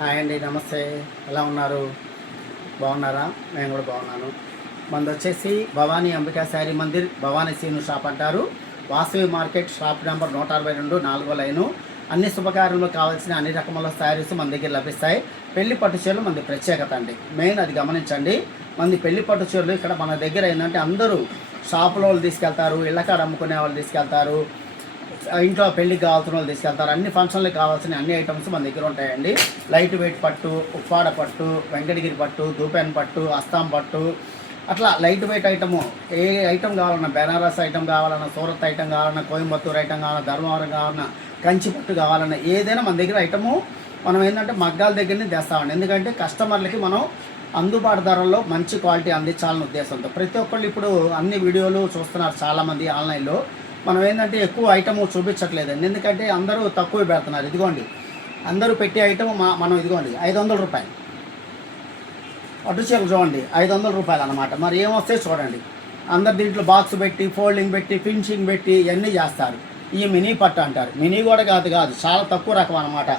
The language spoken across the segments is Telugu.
హాయ్ అండి, నమస్తే. ఎలా ఉన్నారు? బాగున్నారా? నేను కూడా బాగున్నాను. మనది వచ్చేసి భవానీ అంబికా శారీ మందిర్, భవానీ సీను షాప్ అంటారు. వాసవి మార్కెట్, షాప్ నెంబర్ 162, 4వ లైను. అన్ని శుభకార్యంలో కావాల్సిన అన్ని రకముల శారీస్ మన దగ్గర లభిస్తాయి. పెళ్లి పట్టు చీరలు మనది ప్రత్యేకత అండి. మెయిన్ అది గమనించండి. మనది పెళ్లి పట్టు చీరలు ఇక్కడ మన దగ్గర ఏంటంటే అందరూ షాపులో వాళ్ళు తీసుకెళ్తారు, ఇళ్ళకాడ అమ్ముకునే వాళ్ళు తీసుకెళ్తారు, ఇంట్లో పెళ్ళికి కావాల్సిన వాళ్ళు తీసుకెళ్తారు. అన్ని ఫంక్షన్లకు కావాల్సిన అన్ని ఐటమ్స్ మన దగ్గర ఉంటాయండి. లైట్ వెయిట్ పట్టు, ఉప్పాడ పట్టు, వెంకటగిరి పట్టు, దూపెన్ పట్టు, అస్సాం పట్టు, అట్లా లైట్ వెయిట్ ఐటము ఏ ఐటమ్ కావాలన్నా, బెనారస్ ఐటమ్ కావాలన్నా, సూరత్ ఐటమ్ కావాలన్నా, కోయంబత్తూరు ఐటమ్ కావాలన్నా, ధర్మవరం కావాలన్నా, కంచి పట్టు కావాలన్నా, ఏదైనా మన దగ్గర ఐటము మనం ఏంటంటే మగ్గాల దగ్గరనే తెస్తామండి. ఎందుకంటే కస్టమర్లకి మనం అందుబాటు ధరల్లో మంచి క్వాలిటీ అందించాలనే ఉద్దేశంతో ప్రతి ఒక్కళ్ళు ఇప్పుడు అన్ని వీడియోలు చూస్తున్నారు చాలామంది ఆన్లైన్లో. మనం ఏంటంటే ఎక్కువ ఐటమ్ చూపించట్లేదండి, ఎందుకంటే అందరూ తక్కువ పెడుతున్నారు. ఇదిగోండి, అందరూ పెట్టే ఐటమ్ మనం ఇదిగోండి 500 రూపాయలు పట్టు చీరలు చూడండి, 500 రూపాయలు అనమాట. మరి ఏమొస్తాయి చూడండి. అందరు దీంట్లో బాక్స్ పెట్టి, ఫోల్డింగ్ పెట్టి, ఫినిషింగ్ పెట్టి ఇవన్నీ చేస్తారు. ఈ మినీ పట్టు అంటారు. మినీ కూడా కాదు, చాలా తక్కువ రకం అనమాట.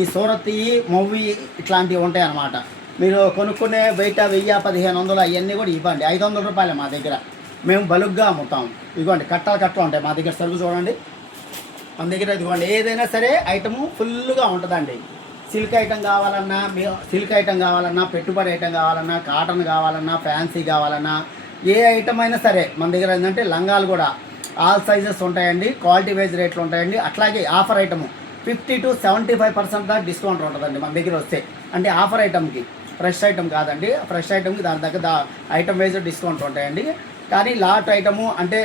ఈ సూరత్, మొవ్వి ఇట్లాంటివి ఉంటాయి అన్నమాట. మీరు కొనుక్కునే బయట 1000-1500 అవన్నీ కూడా ఇవ్వండి. 500 రూపాయలు మా దగ్గర. మేము బలుగ్గా అమ్ముతాం. ఇదిగోండి, కట్టలు ఉంటాయి మా దగ్గర. సరుకు చూడండి, మన దగ్గర ఇదిగోండి ఏదైనా సరే ఐటము ఫుల్గా ఉంటుందండి. సిల్క్ ఐటమ్ కావాలన్నా, పెట్టుబడి ఐటమ్ కావాలన్నా, కాటన్ కావాలన్నా, ఫ్యాన్సీ కావాలన్నా, ఏ ఐటమ్ అయినా సరే మన దగ్గర ఏంటంటే లంగాలు కూడా ఆల్ సైజెస్ ఉంటాయండి. క్వాలిటీ వైజ్ రేట్లు ఉంటాయండి. అట్లాగే ఆఫర్ ఐటము 50-75% దాకా డిస్కౌంట్ ఉంటుందండి మన దగ్గర వస్తే. అంటే ఆఫర్ ఐటమ్కి, ఫ్రెష్ ఐటమ్ కాదండి. ఫ్రెష్ ఐటమ్కి దాని దగ్గర ఐటమ్ వైజ్ డిస్కౌంట్ ఉంటాయండి. కానీ లాట్ ఐటము అంటే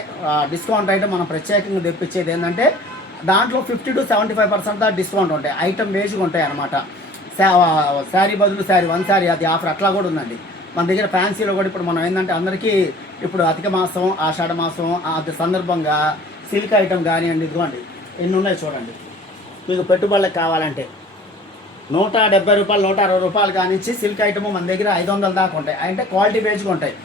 డిస్కౌంట్ ఐటమ్ మనం ప్రత్యేకంగా తెప్పించేది ఏంటంటే దాంట్లో 50-75% దాకా డిస్కౌంట్ ఉంటాయి. ఐటమ్ వేజ్గా ఉంటాయి అన్నమాట. శారీ బదులు శారీ, 1 శారీ అది ఆఫర్ అట్లా కూడా ఉందండి మన దగ్గర. ఫ్యాన్సీలో కూడా ఇప్పుడు మనం ఏంటంటే అందరికీ ఇప్పుడు అధిక మాసం, ఆషాఢ మాసం అది సందర్భంగా సిల్క్ ఐటమ్ కానివ్వండి, ఇదిగోండి ఎన్ని ఉన్నాయి చూడండి. మీకు పెట్టుబడులకు కావాలంటే 170 రూపాయలు, 160 రూపాయలు కానించి సిల్క్ ఐటమ్ మన దగ్గర 500 దాకా ఉంటాయి. అంటే క్వాలిటీ బేస్గా ఉంటాయి.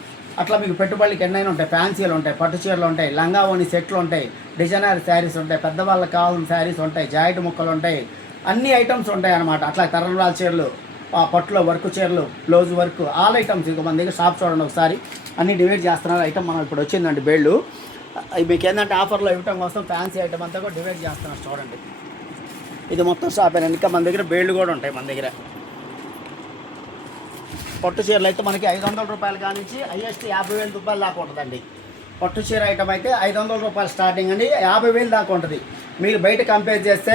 అట్లా మీకు పెట్టుబడులకి ఎన్నైనా ఉంటాయి. ఫ్యాన్సీలు ఉంటాయి, పట్టు చీరలు ఉంటాయి, లంగా ఓని సెట్లు ఉంటాయి, డిజైనర్ శారీస్ ఉంటాయి, పెద్దవాళ్ళకి కావాల్సిన శారీస్ ఉంటాయి, జాయింట్ ముక్కలు ఉంటాయి, అన్ని ఐటమ్స్ ఉంటాయి అన్నమాట. అట్లా తరంరాల చీరలు, పట్టులో వర్క్ చీరలు, బ్లౌజ్ వర్క్, ఆల్ ఐటమ్స్. ఇక మన దగ్గర షాప్ చూడండి ఒకసారి, అన్ని డివైడ్ చేస్తున్నారు. ఐటమ్ మనం ఇప్పుడు వచ్చిందండి బేళ్ళు. మీకు ఏంటంటే ఆఫర్లో ఇవ్వటం కోసం ఫ్యాన్సీ ఐటమ్ అంతా కూడా డివైడ్ చేస్తున్నారు చూడండి. ఇది మొత్తం షాపేనండి. ఇంకా మన దగ్గర బేళ్ళు కూడా ఉంటాయి మన దగ్గర. పట్టు చీరలు అయితే మనకి 500 రూపాయలు కానించి హైయెస్ట్ 50,000 రూపాయలు దాకా ఉంటుందండి. పట్టు చీర ఐటమ్ అయితే 500 రూపాయలు స్టార్టింగ్ అండి, 50,000 దాకా ఉంటుంది. మీరు బయట కంపేర్ చేస్తే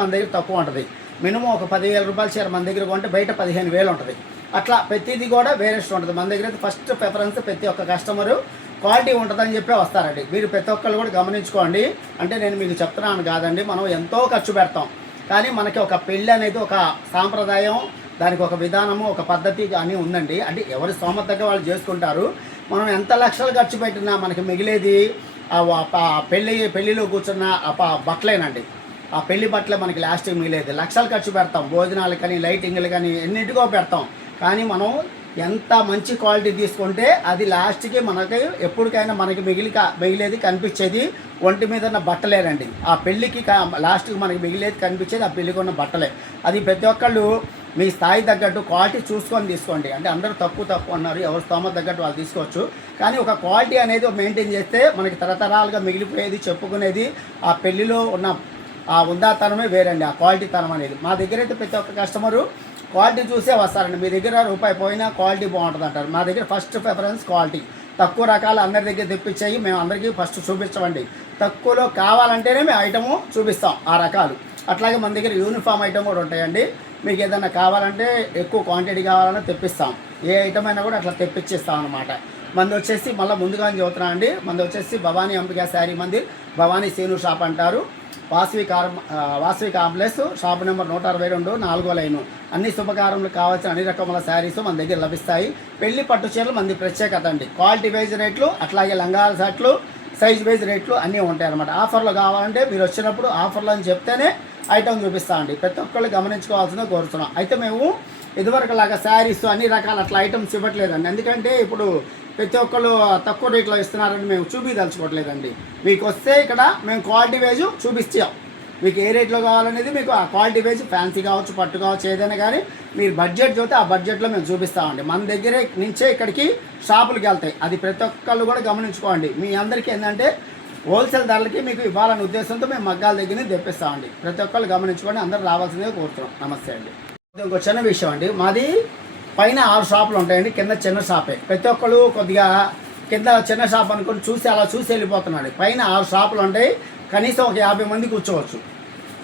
మన దగ్గర తక్కువ ఉంటుంది. మినిమం ఒక 10,000 రూపాయల చీర మన దగ్గర కొంటే బయట 15,000 ఉంటుంది. అట్లా ప్రతిదీ కూడా వేరేస్ట్ ఉంటుంది. మన దగ్గర అయితే ఫస్ట్ ప్రిఫరెన్స్ ప్రతి ఒక్క కస్టమరు క్వాలిటీ ఉంటుందని చెప్పి వస్తారండి. మీరు ప్రతి ఒక్కళ్ళు కూడా గమనించుకోండి. అంటే నేను మీకు చెప్తున్నాను కాదండి, మనం ఎంతో ఖర్చు పెడతాం. కానీ మనకి ఒక పెళ్ళి అనేది ఒక సాంప్రదాయం, దానికి ఒక విధానము, ఒక పద్ధతి అని ఉందండి. అంటే ఎవరి స్తోమతగా వాళ్ళు చేసుకుంటారు. మనం ఎంత లక్షలు ఖర్చు పెట్టినా మనకి మిగిలేది పెళ్ళిలో కూర్చున్న బట్టలేనండి. ఆ పెళ్లి బట్టలే మనకి లాస్ట్కి మిగిలేదు. లక్షలు ఖర్చు పెడతాం, భోజనాలు కానీ, లైటింగ్లు కానీ, ఎన్నింటికో పెడతాం. కానీ మనం ఎంత మంచి క్వాలిటీ తీసుకుంటే అది లాస్ట్కి మనకి ఎప్పటికైనా మనకి మిగిలేది కనిపించేది ఒంటి మీద ఉన్న బట్టలేనండి. ఆ పెళ్ళికి లాస్ట్కి మనకి మిగిలేది కనిపించేది ఆ పెళ్ళికి ఉన్న బట్టలే. అది ప్రతి ఒక్కళ్ళు మీ స్థాయి తగ్గట్టు క్వాలిటీ చూసుకొని తీసుకోండి. అంటే అందరూ తక్కువ అన్నారు, ఎవరు స్తోమత తగ్గట్టు వాళ్ళు తీసుకోవచ్చు. కానీ ఒక క్వాలిటీ అనేది మెయింటైన్ చేస్తే మనకి తరతరాలుగా మిగిలిపోయేది, చెప్పుకునేది ఆ పెళ్ళిలో ఉన్న ఆ ఉందాతనమే వేరండి, ఆ క్వాలిటీ తనం అనేది. మా దగ్గర అయితే ప్రతి ఒక్క కస్టమరు క్వాలిటీ చూసే వస్తారండి. మీ దగ్గర రూపాయి పోయినా క్వాలిటీ బాగుంటుంది అంటారు. మా దగ్గర ఫస్ట్ ప్రిఫరెన్స్ క్వాలిటీ. తక్కువ రకాలు అందరి దగ్గర తెప్పించాయి మేము అందరికీ ఫస్ట్ చూపించమండి. తక్కువలో కావాలంటేనే మేము ఐటము చూపిస్తాం ఆ రకాలు. అట్లాగే మన దగ్గర యూనిఫామ్ ఐటమ్ కూడా ఉంటాయండి. మీకు ఏదైనా కావాలంటే ఎక్కువ క్వాంటిటీ కావాలన్నా తెప్పిస్తాం. ఏ ఐటమ్ అయినా కూడా అట్లా తెప్పించేస్తాం అనమాట. మంది వచ్చేసి మళ్ళీ ముందుగానే చెబుతున్నా అండి, మంది వచ్చేసి భవానీ అంబికా శారీ మందిర్, భవానీ సీను షాప్ అంటారు. వాసవి కాంప్లెక్స్, షాప్ నెంబర్ 162, 4వ లైను. అన్ని శుభకార్యములు కావాల్సిన అన్ని రకముల శారీస్ మన దగ్గర లభిస్తాయి. పెళ్లి పట్టు చీరలు మంది ప్రత్యేకత అండి. క్వాలిటీ వైజ్ రేట్లు, అట్లాగే లంగాల సెట్లు, సైజ్ వైజ్ రేట్లు అన్నీ ఉంటాయి అన్నమాట. ఆఫర్లు కావాలంటే మీరు వచ్చినప్పుడు ఆఫర్లు అని చెప్తేనే ఐటమ్ చూపిస్తామండి. ప్రతి ఒక్కళ్ళు గమనించుకోవాల్సిందో కోరుతున్నాం. అయితే మేము ఇదివరకు లాగా శారీస్ అన్ని రకాల అట్లా ఐటమ్స్ ఇవ్వట్లేదండి. ఎందుకంటే ఇప్పుడు ప్రతి ఒక్కళ్ళు తక్కువ రేట్లో ఇస్తున్నారని మేము చూపించదలుచుకోవట్లేదండి. మీకు వస్తే ఇక్కడ మేము క్వాలిటీ వైజ్ చూపిస్తాం. మీకు ఏ రేట్లో కావాలనేది మీకు ఆ క్వాలిటీ వైజ్ ఫ్యాన్సీ కావచ్చు, పట్టు కావచ్చు, ఏదైనా కానీ మీరు బడ్జెట్ చూస్తే ఆ బడ్జెట్లో మేము చూపిస్తామండి. మన దగ్గరే నుంచే ఇక్కడికి షాపులకి వెళ్తాయి. అది ప్రతి ఒక్కళ్ళు కూడా గమనించుకోండి. మీ అందరికీ ఏంటంటే హోల్సేల్ ధరలకి మీకు ఇవ్వాలనే ఉద్దేశంతో మేము మగ్గాల దగ్గర నుంచి తెప్పిస్తామండి. ప్రతి ఒక్కళ్ళు గమనించుకోండి, అందరూ రావాల్సిందే కోరుతున్నాం. నమస్తే అండి. ఇంకో చిన్న విషయం అండి, మాది పైన 6 షాపులు ఉంటాయండి, కింద చిన్న షాపే. ప్రతి ఒక్కళ్ళు కొద్దిగా కింద చిన్న షాప్ అనుకుని చూసి అలా చూసి వెళ్ళిపోతున్నాడు. పైన 6 షాపులు ఉంటాయి, కనీసం ఒక 50 మంది కూర్చోవచ్చు.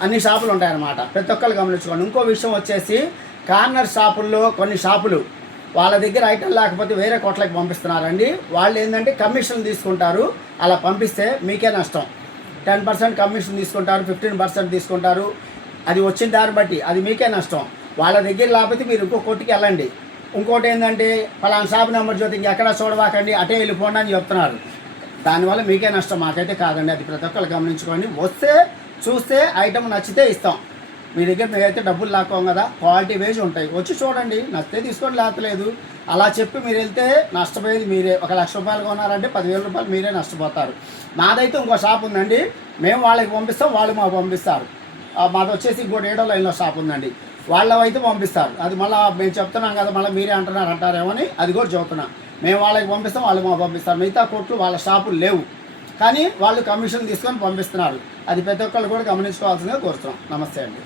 అన్ని షాపులు ఉంటాయన్నమాట. ప్రతి ఒక్కళ్ళు గమనించుకోండి. ఇంకో విషయం వచ్చేసి కార్నర్ షాపుల్లో కొన్ని షాపులు వాళ్ళ దగ్గర ఐటమ్ లేకపోతే వేరే కోట్లకి పంపిస్తున్నారండి. వాళ్ళు ఏంటంటే కమిషన్ తీసుకుంటారు. అలా పంపిస్తే మీకే నష్టం. 10% కమిషన్ తీసుకుంటారు, 15% తీసుకుంటారు. అది వచ్చిన దాన్ని బట్టి అది మీకే నష్టం. వాళ్ళ దగ్గర లేకపోతే మీరు ఇంకో కొట్టుకి వెళ్ళండి. ఇంకోటి ఏంటంటే పలానా షాప్ నెంబర్ చూస్తే ఇంకెక్కడ చూడవాకండి, అటే వెళ్ళిపోండి అని చెప్తున్నారు. దానివల్ల మీకే నష్టం, మాకైతే కాదండి. అది ప్రతి ఒక్కరు గమనించుకోండి. వస్తే చూస్తే ఐటమ్ నచ్చితే ఇస్తాం. మీ దగ్గర మేమైతే డబ్బులు లాక్కోం కదా, క్వాలిటీ వైజ్ ఉంటాయి. వచ్చి చూడండి, నచ్చితే తీసుకోండి, లేకపోలేదు. అలా చెప్పి మీరు వెళ్తే నష్టపోయేది మీరే. 1 లక్ష రూపాయలు కొన్నారంటే 10,000 రూపాయలు మీరే నష్టపోతారు. మాదైతే ఇంకో షాప్ ఉందండి, మేము వాళ్ళకి పంపిస్తాం, వాళ్ళు మాకు పంపిస్తారు. మాది వచ్చేసి ఇంకోటి 7వ లైన్లో షాప్ ఉందండి, వాళ్ళైతే పంపిస్తారు. అది మళ్ళీ మేము చెప్తున్నాం కదా, మళ్ళీ మీరే అంటారేమో అని అది కూడా చెబుతున్నాం. మేము వాళ్ళకి పంపిస్తాం, వాళ్ళు మాకు పంపిస్తారు. మిగతా కోట్లు వాళ్ళ షాపులు లేవు, కానీ వాళ్ళు కమిషన్ తీసుకొని పంపిస్తున్నారు. అది ప్రతి ఒక్కళ్ళు కూడా గమనించుకోవాల్సిందిగా కోరుతున్నాం. నమస్తే అండి.